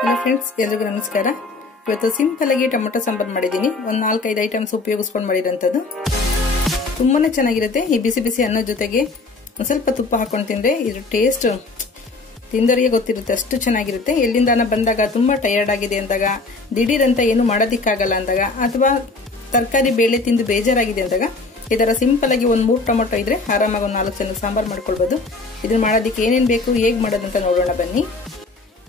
Hello friends ಎಲ್ರಿಗೂ ನಮಸ್ಕಾರ. ಇವತ್ತು ಸಿಂಪಲ್ ಆಗಿ ಟೊಮೊಟೊ ಸಾಂಬಾರ್ ಮಾಡಿದ್ದೀನಿ. ಒಂದು ನಾಲ್ಕೈದು ಐಟಮ್ಸ್ ಉಪಯೋಗಿಸ್ಕೊಂಡು ಮಾಡಿರೋಂಥದ್ದು. ತುಂಬಾನೇ ಚೆನ್ನಾಗಿರುತ್ತೆ. ಈ ಬಿಸಿ ಬಿಸಿ ಅನ್ನೋ ಜೊತೆಗೆ ಒಂದು ಸ್ವಲ್ಪ ತುಪ್ಪ ಹಾಕೊಂಡು ತಿಂದ್ರೆ ಇದ್ರ ಟೇಸ್ಟ್ ತಿಂದರಿಗೆ ಗೊತ್ತಿರುತ್ತೆ. ಅಷ್ಟು ಚೆನ್ನಾಗಿರುತ್ತೆ. ಎಲ್ಲಿಂದ ಬಂದಾಗ ತುಂಬಾ ಟಯರ್ಡ್ ಆಗಿದೆ ಅಂದಾಗ, ದಿಢೀರಂತ ಏನು ಮಾಡೋದಿಕ್ಕಾಗಲ್ಲ ಅಂದಾಗ, ಅಥವಾ ತರಕಾರಿ ಬೇಳೆ ತಿಂದು ಬೇಜಾರಾಗಿದೆ ಅಂದಾಗ ಇದರ ಸಿಂಪಲ್ ಆಗಿ ಒಂದು ಮೂರು ಟೊಮೊಟೊ ಇದ್ರೆ ಆರಾಮಾಗಿ ಒಂದು ನಾಲ್ಕು ಜನ ಸಾಂಬಾರ್ ಮಾಡ್ಕೊಳ್ಬೋದು. ಇದನ್ನ ಮಾಡೋದಕ್ಕೆ ಏನೇನು ಬೇಕು, ಹೇಗೆ ಮಾಡೋದಂತ ನೋಡೋಣ ಬನ್ನಿ.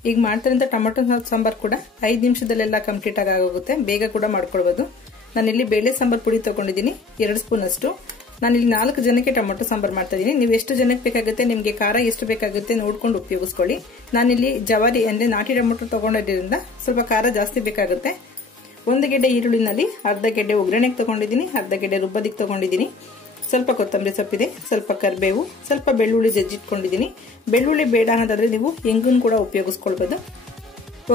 ಈಗ ಮಾಡ್ತಾರಂತ ಟೊಮೊಟೊ ಸಾಂಬಾರ್ ಕೂಡ ಐದು ನಿಮಿಷದಲ್ಲೆಲ್ಲ ಕಂಪ್ಲೀಟ್ ಆಗಿ ಆಗೋಗುತ್ತೆ. ಬೇಗ ಕೂಡ ಮಾಡ್ಕೊಳ್ಬೋದು. ನಾನಿಲ್ಲಿ ಬೇಳೆ ಸಾಂಬಾರ್ ಪುಡಿ ತೊಗೊಂಡಿದ್ದೀನಿ. ಎರಡು ಸ್ಪೂನ್ ಅಷ್ಟು. ನಾನಿಲ್ಲಿ ನಾಲ್ಕು ಜನಕ್ಕೆ ಟೊಮೊಟೊ ಸಾಂಬಾರ್ ಮಾಡ್ತಾ ಇದ್ದೀನಿ. ನೀವು ಎಷ್ಟು ಜನಕ್ಕೆ ಬೇಕಾಗುತ್ತೆ, ನಿಮಗೆ ಖಾರ ಎಷ್ಟು ಬೇಕಾಗುತ್ತೆ ನೋಡ್ಕೊಂಡು ಉಪಯೋಗಿಸ್ಕೊಳ್ಳಿ. ನಾನಿಲ್ಲಿ ಜವಾರಿ ಅಂದ್ರೆ ನಾಟಿ ಟೊಮೊಟೊ ತಗೊಂಡಿದ್ದರಿಂದ ಸ್ವಲ್ಪ ಖಾರ ಜಾಸ್ತಿ ಬೇಕಾಗುತ್ತೆ. ಒಂದು ಗೆಡ್ಡೆ ಈರುಳ್ಳಿನಲ್ಲಿ ಅರ್ಧ ಗೆಡ್ಡೆ ಒಗ್ಗರಣೆಗೆ ತೊಗೊಂಡಿದ್ದೀನಿ, ಅರ್ಧ ಗೆಡ್ಡೆ ರುಬ್ಬದಿಗೆ ತಗೊಂಡಿದ್ದೀನಿ. ಸ್ವಲ್ಪ ಕೊತ್ತಂಬರಿ ಸೊಪ್ಪಿದೆ, ಸ್ವಲ್ಪ ಕರಿಬೇವು, ಸ್ವಲ್ಪ ಬೆಳ್ಳುಳ್ಳಿ ಜಜ್ಜಿಟ್ಕೊಂಡಿದ್ದೀನಿ. ಬೆಳ್ಳುಳ್ಳಿ ಬೇಡ ಅನ್ನೋದಾದ್ರೆ ನೀವು ಹೆಂಗನ್ ಕೂಡ ಉಪಯೋಗಿಸ್ಕೊಳ್ಬೋದು.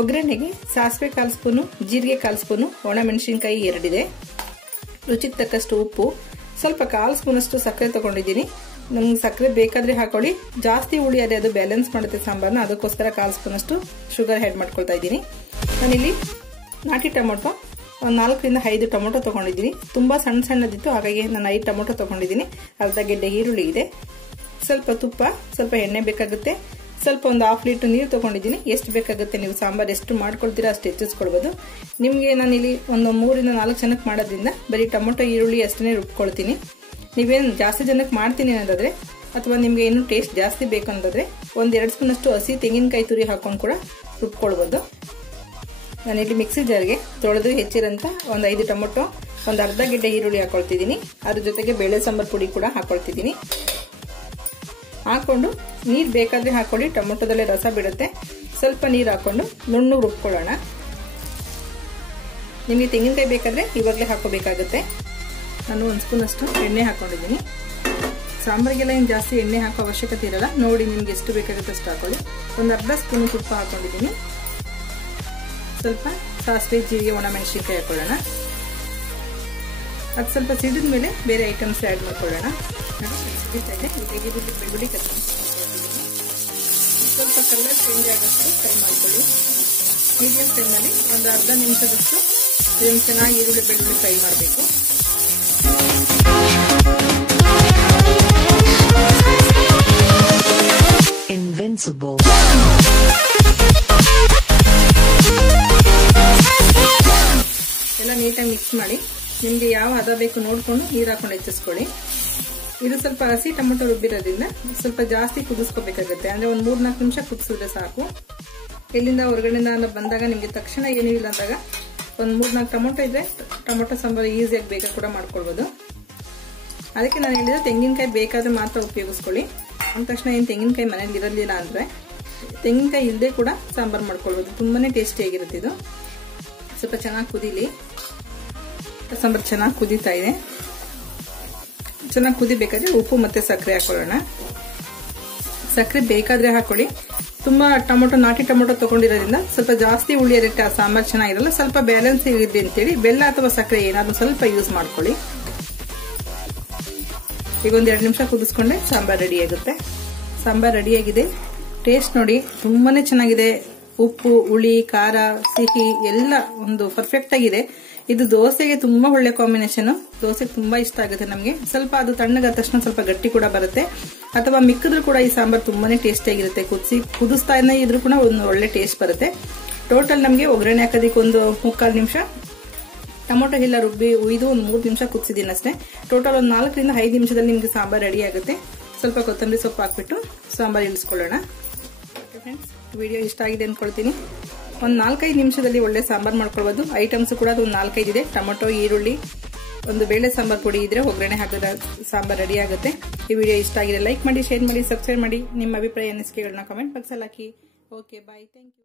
ಒಗ್ಗರಣೆಗೆ ಸಾಸಿವೆ ಕಾಲು ಸ್ಪೂನು, ಜೀರಿಗೆ ಕಾಲು ಸ್ಪೂನು, ಒಣಮೆಣಸಿನ್ಕಾಯಿ ಎರಡಿದೆ. ರುಚಿಗೆ ತಕ್ಕಷ್ಟು ಉಪ್ಪು, ಸ್ವಲ್ಪ ಕಾಲು ಸ್ಪೂನಷ್ಟು ಸಕ್ಕರೆ ತಗೊಂಡಿದ್ದೀನಿ. ನಮ್ಗೆ ಸಕ್ಕರೆ ಬೇಕಾದ್ರೆ ಹಾಕೊಳ್ಳಿ. ಜಾಸ್ತಿ ಹುಳಿ ಆದರೆ ಅದು ಬ್ಯಾಲೆನ್ಸ್ ಮಾಡುತ್ತೆ ಸಾಂಬಾರ್ನ, ಅದಕ್ಕೋಸ್ಕರ ಕಾಲು ಸ್ಪೂನಷ್ಟು ಶುಗರ್ ಆ್ಯಡ್ ಮಾಡ್ಕೊಳ್ತಾ ಇದ್ದೀನಿ. ನಾನಿಲ್ಲಿ ನಾಟಿ ಟೊಮೊಟೊ ಒಂದು ನಾಲ್ಕರಿಂದ ಐದು ಟೊಮೊಟೊ ತೊಗೊಂಡಿದ್ದೀನಿ ತುಂಬ ಸಣ್ಣ ಸಣ್ಣದಿತ್ತು, ಹಾಗಾಗಿ ನಾನು ಐದು ಟೊಮೊಟೊ ತೊಗೊಂಡಿದ್ದೀನಿ ಅರ್ಧ ಗೆಡ್ಡೆ ಈರುಳ್ಳಿ ಇದೆ. ಸ್ವಲ್ಪ ತುಪ್ಪ, ಸ್ವಲ್ಪ ಎಣ್ಣೆ ಬೇಕಾಗುತ್ತೆ. ಸ್ವಲ್ಪ ಒಂದು ಹಾಫ್ ಲೀಟರ್ ನೀರು ತೊಗೊಂಡಿದ್ದೀನಿ ಎಷ್ಟು ಬೇಕಾಗುತ್ತೆ ನೀವು ಸಾಂಬಾರು ಎಷ್ಟು ಮಾಡ್ಕೊಳ್ತೀರಾ ಅಷ್ಟು ಹೆಚ್ಚಿಸ್ಕೊಳ್ಬೋದು. ನಿಮಗೆ ನಾನಿಲ್ಲಿ ಒಂದು ಮೂರಿಂದ ನಾಲ್ಕು ಜನಕ್ಕೆ ಮಾಡೋದ್ರಿಂದ ಬರೀ ಟೊಮೊಟೊ, ಈರುಳ್ಳಿ ಅಷ್ಟೇ ರುಬ್ಕೊಳ್ತೀನಿ. ನೀವೇನು ಜಾಸ್ತಿ ಜನಕ್ಕೆ ಮಾಡ್ತೀನಿ ಅನ್ನೋದಾದರೆ, ಅಥವಾ ನಿಮಗೆ ಇನ್ನೂ ಟೇಸ್ಟ್ ಜಾಸ್ತಿ ಬೇಕು ಅಂತಂದರೆ ಒಂದು ಎರಡು ಸ್ಪೂನಷ್ಟು ಹಸಿ ತೆಂಗಿನಕಾಯಿ ತುರಿ ಹಾಕೊಂಡು ಕೂಡ ರುಬ್ಕೊಳ್ಬೋದು. ನಾನಿಲ್ಲಿ ಮಿಕ್ಸಿ ಜಾರ್ಗೆ ತೊಳೆದು ಹೆಚ್ಚಿರೋಂಥ ಒಂದು ಐದು ಟೊಮೊಟೊ, ಒಂದು ಅರ್ಧ ಗಿಡ್ಡೆ ಈರುಳ್ಳಿ ಹಾಕೊಳ್ತಿದ್ದೀನಿ. ಅದ್ರ ಜೊತೆಗೆ ಬೇಳೆ ಸಾಂಬಾರು ಪುಡಿ ಕೂಡ ಹಾಕೊಳ್ತಿದ್ದೀನಿ. ಹಾಕೊಂಡು ನೀರು ಬೇಕಾದ್ರೆ ಹಾಕೊಳ್ಳಿ, ಟೊಮೊಟೊದಲ್ಲೇ ರಸ ಬಿಡುತ್ತೆ. ಸ್ವಲ್ಪ ನೀರು ಹಾಕೊಂಡು ನುಣ್ಣು ರುಬ್ಕೊಳ್ಳೋಣ. ನಿಮಗೆ ತೆಂಗಿನಕಾಯಿ ಬೇಕಾದ್ರೆ ಇವಾಗಲೇ ಹಾಕೋಬೇಕಾಗುತ್ತೆ. ನಾನು ಒಂದು ಸ್ಪೂನ್ ಅಷ್ಟು ಎಣ್ಣೆ ಹಾಕೊಂಡಿದ್ದೀನಿ. ಸಾಂಬಾರಿಗೆಲ್ಲ ಏನು ಜಾಸ್ತಿ ಎಣ್ಣೆ ಹಾಕೋ ಅವಶ್ಯಕತೆ ಇರಲ್ಲ. ನೋಡಿ ನಿಮ್ಗೆ ಎಷ್ಟು ಬೇಕಾಗುತ್ತೆ ಅಷ್ಟು ಹಾಕೊಳ್ಳಿ. ಒಂದು ಅರ್ಧ ಸ್ಪೂನ್ ತುಪ್ಪ ಹಾಕೊಂಡಿದ್ದೀನಿ. ಸ್ವಲ್ಪ ಸಾಸಿವೆ, ಜೀರಿಗೆ ಒಣಮೆಣಸಿನ್ಕಾಯಿ ಹಾಕೊಳ್ಳೋಣ. ಅದು ಸ್ವಲ್ಪ ಸಿಡಿದ ಮೇಲೆ ಬೇರೆ ಐಟಮ್ಸ್ ಆ್ಯಡ್ ಮಾಡ್ಕೊಳ್ಳೋಣ. ಬೆಳ್ಳುಳ್ಳಿ ಸ್ವಲ್ಪ ಕಲರ್ ಚೇಂಜ್ ಆಗೋಷ್ಟು ಫ್ರೈ ಮಾಡ್ಕೊಳ್ಳಿ. ಮೀಡಿಯಂ ಫ್ಲೇಮಲ್ಲಿ ಒಂದು ಅರ್ಧ ನಿಮಿಷದಷ್ಟು ಇದನ್ನು ಚೆನ್ನಾಗಿ ಈರುಳ್ಳಿ ಬೆಳ್ಳುಳ್ಳಿ ಫ್ರೈ ಮಾಡಬೇಕು. Invincible. ಎಲ್ಲ ನೀಟಾಗಿ ಮಿಕ್ಸ್ ಮಾಡಿ. ನಿಮಗೆ ಯಾವ ಹದ ಬೇಕು ನೋಡಿಕೊಂಡು ನೀರು ಹಾಕೊಂಡು ಹೆಚ್ಚಿಸ್ಕೊಳ್ಳಿ. ಇದು ಸ್ವಲ್ಪ ಹಸಿ ಟೊಮೊಟೊ ರುಬ್ಬಿರೋದ್ರಿಂದ ಸ್ವಲ್ಪ ಜಾಸ್ತಿ ಕುದಿಸ್ಕೋಬೇಕಾಗುತ್ತೆ. ಅಂದರೆ ಒಂದು ಮೂರ್ನಾಲ್ಕು ನಿಮಿಷ ಕುದಿಸಿದ್ರೆ ಸಾಕು. ಇಲ್ಲಿಂದ ಹೊರಗಡೆಯಿಂದ ಬಂದಾಗ ನಿಮಗೆ ತಕ್ಷಣ ಏನೂ ಇಲ್ಲ ಅಂದಾಗ ಒಂದು ಮೂರ್ನಾಲ್ಕು ಟೊಮೊಟೊ ಇದ್ದರೆ ಟೊಮೊಟೊ ಸಾಂಬಾರು ಈಸಿಯಾಗಿ ಬೇಗ ಕೂಡ ಮಾಡ್ಕೊಳ್ಬೋದು. ಅದಕ್ಕೆ ನಾನು ಹೇಳಿದ ತೆಂಗಿನಕಾಯಿ ಬೇಕಾದ್ರೆ ಮಾತ್ರ ಉಪಯೋಗಿಸ್ಕೊಳ್ಳಿ. ಅಂದ ತಕ್ಷಣ ಏನು ತೆಂಗಿನಕಾಯಿ ಮನೇಲಿ ಇರಲಿಲ್ಲ ಅಂದರೆ ತೆಂಗಿನಕಾಯಿ ಇಲ್ಲದೆ ಕೂಡ ಸಾಂಬಾರು ಮಾಡ್ಕೊಳ್ಬೋದು. ತುಂಬಾ ಟೇಸ್ಟಿಯಾಗಿರುತ್ತೆ ಇದು. ಸ್ವಲ್ಪ ಚೆನ್ನಾಗಿ ಕುದೀಲಿ. ಸಾಂಬಾರು ಚೆನ್ನಾಗಿ ಕುದೀತಾ ಇದೆ. ಚೆನ್ನಾಗಿ ಕುದಿಬೇಕಾದ್ರೆ ಉಪ್ಪು ಮತ್ತೆ ಸಕ್ಕರೆ ಹಾಕೊಳ್ಳೋಣ. ಸಕ್ಕರೆ ಬೇಕಾದ್ರೆ ಹಾಕೊಳ್ಳಿ. ತುಂಬಾ ಟೊಮೊಟೊ, ನಾಟಿ ಟೊಮೊಟೊ ತಗೊಂಡಿರೋದ್ರಿಂದ ಸ್ವಲ್ಪ ಜಾಸ್ತಿ ಉಳಿಯೋದಕ್ಕೆ ಆ ಸಾಂಬಾರು ಚೆನ್ನಾಗಿರಲ್ಲ, ಸ್ವಲ್ಪ ಬ್ಯಾಲೆನ್ಸ್ ಇರಲಿ ಅಂತೇಳಿ ಬೆಲ್ಲ ಅಥವಾ ಸಕ್ಕರೆ ಏನಾದ್ರು ಸ್ವಲ್ಪ ಯೂಸ್ ಮಾಡ್ಕೊಳ್ಳಿ. ಈಗ ಒಂದ್ ಎರಡು ನಿಮಿಷ ಕುದಿಸ್ಕೊಂಡೆ ಸಾಂಬಾರ್ ರೆಡಿ ಆಗುತ್ತೆ. ಸಾಂಬಾರ್ ರೆಡಿ ಆಗಿದೆ. ಟೇಸ್ಟ್ ನೋಡಿ ತುಂಬಾನೇ ಚೆನ್ನಾಗಿದೆ. ಉಪ್ಪು, ಹುಳಿ, ಖಾರ, ಸಿಹಿ ಎಲ್ಲ ಒಂದು ಪರ್ಫೆಕ್ಟ್ ಆಗಿದೆ. ಇದು ದೋಸೆಗೆ ತುಂಬಾ ಒಳ್ಳೆ ಕಾಂಬಿನೇಷನ್ ದೋಸೆಗೆ ತುಂಬಾ ಇಷ್ಟ ಆಗುತ್ತೆ ನಮಗೆ. ಸ್ವಲ್ಪ ಅದು ತಣ್ಣಗಾದ ತಕ್ಷಣ ಸ್ವಲ್ಪ ಗಟ್ಟಿ ಕೂಡ ಬರುತ್ತೆ. ಅಥವಾ ಮಿಕ್ಕಿದ್ರು ಕೂಡ ಈ ಸಾಂಬಾರ್ ತುಂಬಾನೇ ಟೇಸ್ಟಿಯಾಗಿರುತ್ತೆ ಕುದಿಸಿ, ಕುದಿಸ್ತಾನೆ ಇದ್ರೂ ಕೂಡ ಒಂದು ಒಳ್ಳೆ ಟೇಸ್ಟ್ ಬರುತ್ತೆ. ಟೋಟಲ್ ನಮಗೆ ಒಗ್ಗರಣೆ ಹಾಕೋದಕ್ಕೆ ಒಂದು ಮುಕ್ಕಾಲು ನಿಮಿಷ. ಟೊಮೊಟೊ ಎಲ್ಲ ರುಬ್ಬಿ ಉಯ್ದು ಒಂದು ಮೂರು ನಿಮಿಷ ಕುದಿಸಿದ್ದೀನಿ ಅಷ್ಟೇ. ಟೋಟಲ್ ಒಂದು ನಾಲ್ಕರಿಂದ ಐದು ನಿಮಿಷದಲ್ಲಿ ನಿಮಗೆ ಸಾಂಬಾರ್ ರೆಡಿ ಆಗುತ್ತೆ. ಸ್ವಲ್ಪ ಕೊತ್ತಂಬರಿ ಸೊಪ್ಪು ಹಾಕ್ಬಿಟ್ಟು ಸಾಂಬಾರ್ ಇಳಿಸ್ಕೊಳ್ಳೋಣ. ಫ್ರೆಂಡ್ಸ್ ವಿಡಿಯೋ ಇಷ್ಟ ಆಗಿದೆ ಅಂದ್ಕೊಳ್ತೀನಿ ಒಂದು ನಾಲ್ಕೈದು ನಿಮಿಷದಲ್ಲಿ ಒಳ್ಳೆ ಸಾಂಬಾರ್ ಮಾಡ್ಕೊಳ್ಬೋದು. ಐಟಮ್ಸ್ ಕೂಡ ಅದು ಒಂದು ನಾಲ್ಕೈದು ಇದೆ. ಟೊಮೊಟೊ, ಈರುಳ್ಳಿ, ಒಂದು ಬೇಳೆ ಸಾಂಬಾರ್ ಪುಡಿ ಇದ್ರೆ ಒಗ್ಗರಣೆ ಹಾಕಿದ ಸಾಂಬಾರ್ ರೆಡಿ ಆಗುತ್ತೆ. ಈ ವಿಡಿಯೋ ಇಷ್ಟ ಆಗಿದೆ ಲೈಕ್ ಮಾಡಿ ಶೇರ್ ಮಾಡಿ ಸಬ್ಸ್ಕ್ರೈಬ್ ಮಾಡಿ. ನಿಮ್ಮ ಅಭಿಪ್ರಾಯ, ಅನಿಸಿಕೆಗಳನ್ನ ಕಮೆಂಟ್ ಬಾಕ್ಸಲ್ಲಿ ಹಾಕಿ. Okay bye thank you